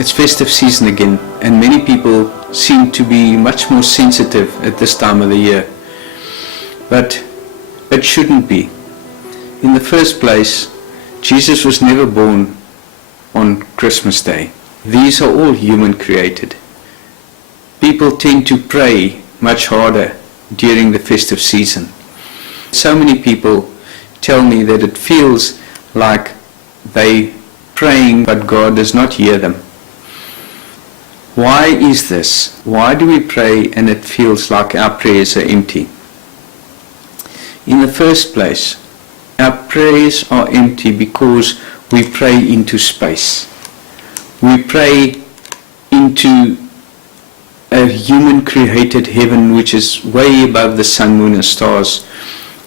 It's festive season again, and many people seem to be much more sensitive at this time of the year. But it shouldn't be. In the first place, Jesus was never born on Christmas Day. These are all human created. People tend to pray much harder during the festive season. So many people tell me that it feels like they praying but God does not hear them. Why is this? Why do we pray and it feels like our prayers are empty? In the first place, our prayers are empty because we pray into space. We pray into a human created heaven which is way above the sun, moon and stars,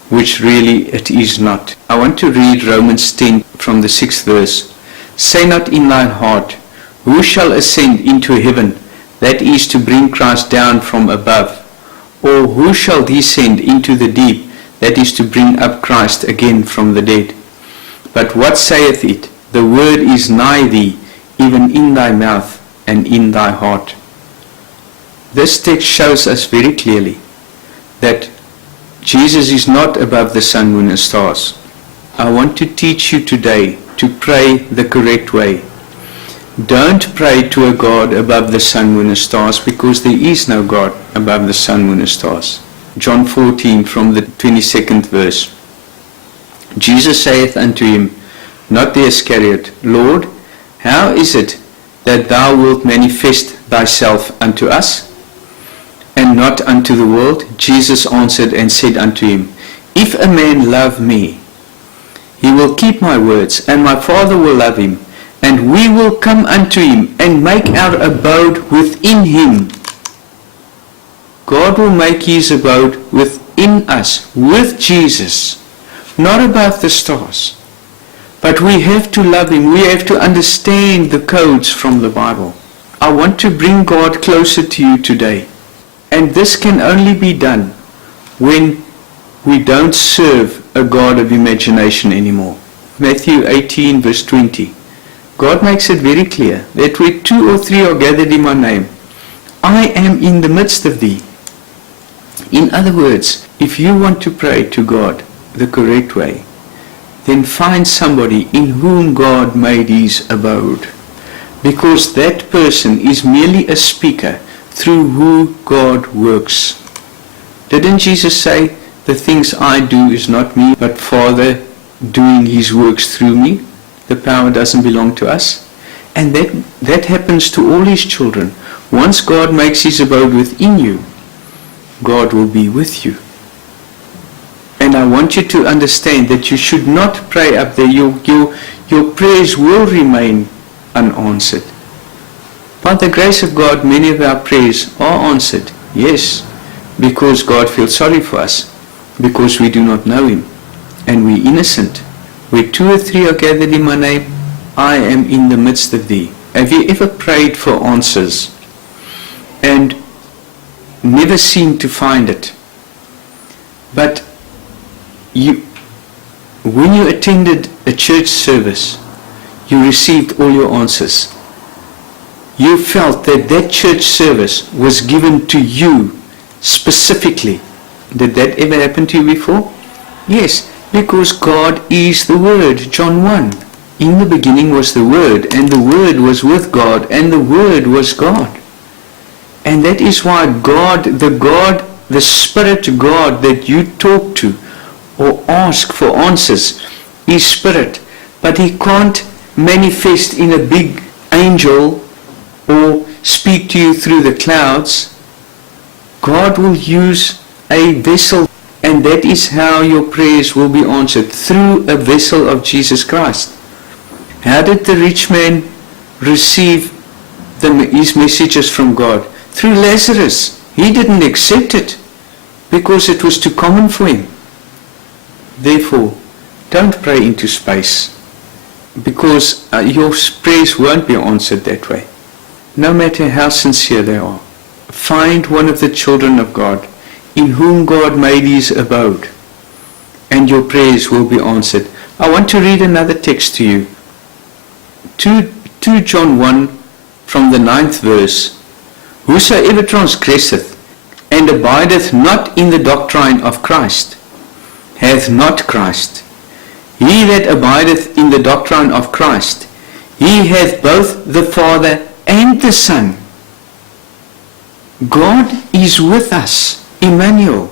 which really it is not. I want to read Romans 10 from the 6th verse. Say not in thine heart, who shall ascend into heaven, that is to bring Christ down from above? Or who shall descend into the deep, that is to bring up Christ again from the dead? But what saith it? The word is nigh thee, even in thy mouth and in thy heart. This text shows us very clearly that Jesus is not above the sun, moon and stars. I want to teach you today to pray the correct way. Don't pray to a God above the sun, moon and stars, because there is no God above the sun, moon and stars. John 14 from the 22nd verse. Jesus saith unto him, not the Iscariot, Lord, how is it that thou wilt manifest thyself unto us, and not unto the world? Jesus answered and said unto him, if a man love me, he will keep my words, and my Father will love him, and we will come unto him and make our abode within him. God will make his abode within us, with Jesus, not above the stars. But we have to love him. We have to understand the codes from the Bible. I want to bring God closer to you today. And this can only be done when we don't serve a God of imagination anymore. Matthew 18 verse 20. God makes it very clear that where 2 or 3 are gathered in my name, I am in the midst of thee. In other words, if you want to pray to God the correct way, then find somebody in whom God made his abode. Because that person is merely a speaker through who God works. Didn't Jesus say, the things I do is not me, but Father doing his works through me? The power doesn't belong to us. And that happens to all his children. Once God makes his abode within you, God will be with you. And I want you to understand that you should not pray up there. Your prayers will remain unanswered. By the grace of God, many of our prayers are answered. Yes, because God feels sorry for us, because we do not know him, and we are innocent. Where 2 or 3 are gathered in my name, I am in the midst of thee. Have you ever prayed for answers and never seemed to find it? But when you attended a church service, you received all your answers. You felt that that church service was given to you specifically. Did that ever happen to you before? Yes, because God is the Word. John 1. In the beginning was the Word, and the Word was with God, and the Word was God. And that is why the Spirit God that you talk to or ask for answers is Spirit. But he can't manifest in a big angel or speak to you through the clouds. God will use a vessel, and that is how your prayers will be answered, through a vessel of Jesus Christ. How did the rich man receive his messages from God? Through Lazarus. He didn't accept it because it was too common for him. Therefore, don't pray into space, because your prayers won't be answered that way. No matter how sincere they are, find one of the children of God in whom God made his abode, and your prayers will be answered. I want to read another text to you. 2 John 1 from the 9th verse, whosoever transgresseth and abideth not in the doctrine of Christ, hath not Christ. He that abideth in the doctrine of Christ, he hath both the Father and the Son. God is with us, Emmanuel.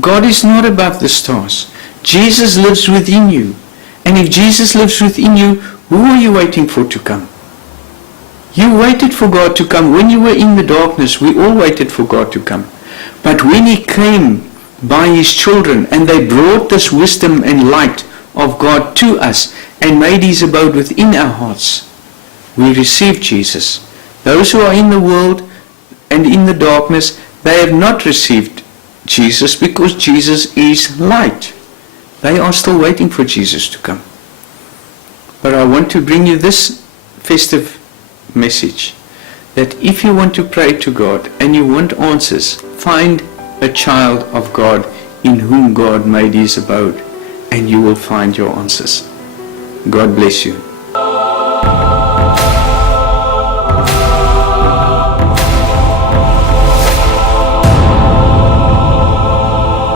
God is not above the stars. Jesus lives within you. And if Jesus lives within you, who are you waiting for to come? You waited for God to come. When you were in the darkness, we all waited for God to come. But when He came by His children, and they brought this wisdom and light of God to us, and made His abode within our hearts, we received Jesus. Those who are in the world and in the darkness, they have not received Jesus, because Jesus is light. They are still waiting for Jesus to come. But I want to bring you this festive message, that if you want to pray to God and you want answers, find a child of God in whom God made His abode, and you will find your answers. God bless you.